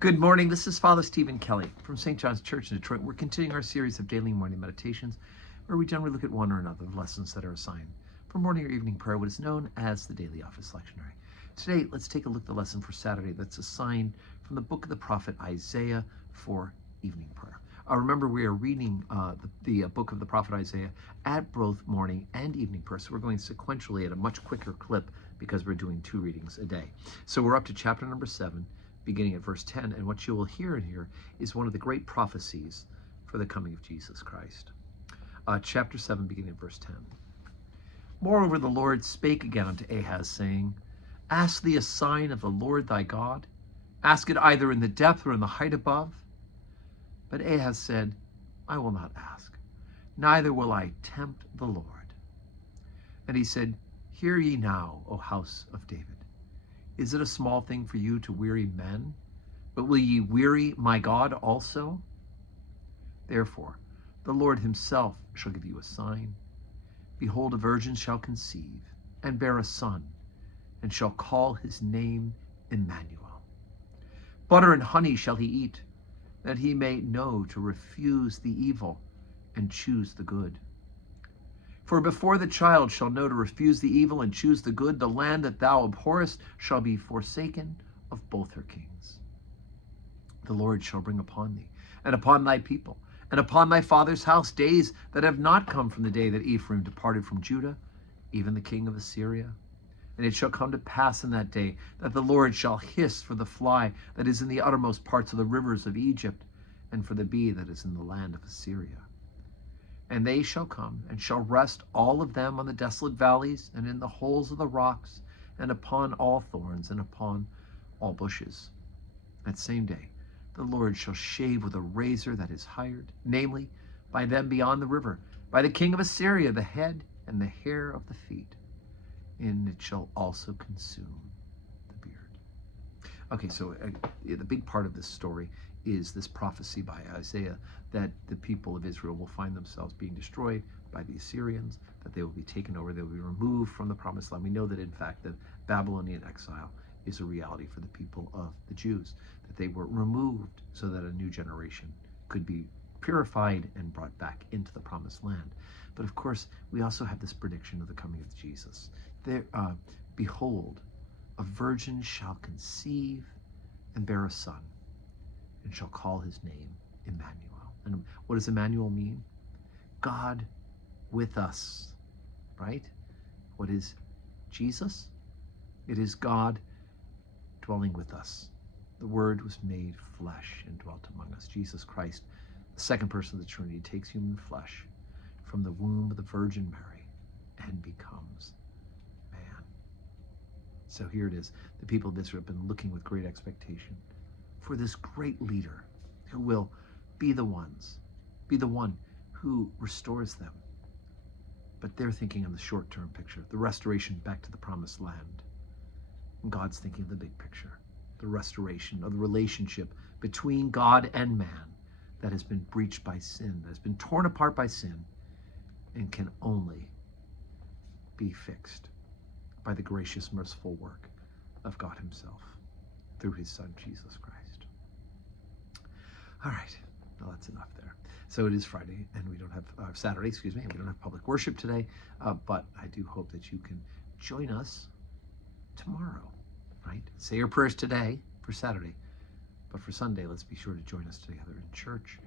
Good morning. This is Father Stephen Kelly from St. John's Church in Detroit. We're continuing our series of daily morning meditations where we generally look at one or another of lessons that are assigned for morning or evening prayer, what is known as the Daily Office Lectionary. Today, let's take a look at the lesson for Saturday that's assigned from the book of the prophet Isaiah for evening prayer. Remember, we are reading the book of the prophet Isaiah at both morning and evening prayer, so we're going sequentially at a much quicker clip because we're doing 2 readings a day. So we're up to chapter number 7, beginning at verse 10, and what you will hear in here is one of the great prophecies for the coming of Jesus Christ. Chapter 7, beginning at verse 10. Moreover, the Lord spake again unto Ahaz, saying, Ask thee a sign of the Lord thy God. Ask it either in the depth or in the height above. But Ahaz said, I will not ask, neither will I tempt the Lord. And he said, Hear ye now, O house of David. Is it a small thing for you to weary men? But will ye weary my God also? Therefore, the Lord himself shall give you a sign. Behold, a virgin shall conceive, and bear a son, and shall call his name Emmanuel. Butter and honey shall he eat, that he may know to refuse the evil, and choose the good. For before the child shall know to refuse the evil and choose the good, the land that thou abhorrest shall be forsaken of both her kings. The Lord shall bring upon thee, and upon thy people, and upon thy father's house, days that have not come from the day that Ephraim departed from Judah, even the king of Assyria. And it shall come to pass in that day that the Lord shall hiss for the fly that is in the uttermost parts of the rivers of Egypt, and for the bee that is in the land of Assyria. And they shall come, and shall rest all of them on the desolate valleys, and in the holes of the rocks, and upon all thorns, and upon all bushes. That same day the Lord shall shave with a razor that is hired, namely, by them beyond the river, by the king of Assyria, the head and the hair of the feet, and it shall also consume the beard. Okay, so the big part of this story is this prophecy by Isaiah that the people of Israel will find themselves being destroyed by the Assyrians, that they will be taken over, they will be removed from the promised land. We know that, in fact, that Babylonian exile is a reality for the people of the Jews, that they were removed so that a new generation could be purified and brought back into the promised land. But of course, we also have this prediction of the coming of Jesus. There, behold, a virgin shall conceive and bear a son, and shall call his name Emmanuel. And what does Emmanuel mean? God with us, right? What is Jesus? It is God dwelling with us. The Word was made flesh and dwelt among us. Jesus Christ, the second person of the Trinity, takes human flesh from the womb of the Virgin Mary and becomes man. So here it is. The people of Israel have been looking with great expectation for this great leader who will be the one who restores them. But they're thinking of the short-term picture, the restoration back to the promised land. And God's thinking of the big picture, the restoration of the relationship between God and man that has been breached by sin, that has been torn apart by sin, and can only be fixed by the gracious, merciful work of God himself through his Son, Jesus Christ. All right, well, that's enough there. So it is Friday, and we don't have, Saturday, excuse me, and we don't have public worship today, but I do hope that you can join us tomorrow, right? Say your prayers today for Saturday, but for Sunday, let's be sure to join us together in church.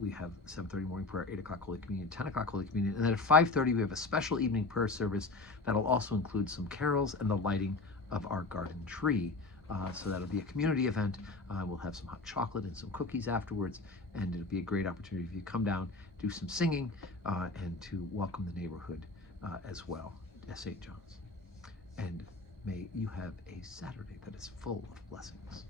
We have 7:30 morning prayer, 8 o'clock Holy Communion, 10 o'clock Holy Communion, and then at 5:30 we have a special evening prayer service that'll also include some carols and the lighting of our garden tree. So that'll be a community event. We'll have some hot chocolate and some cookies afterwards, and it'll be a great opportunity for you to come down, do some singing, and to welcome the neighborhood as well at St. John's. And may you have a Saturday that is full of blessings.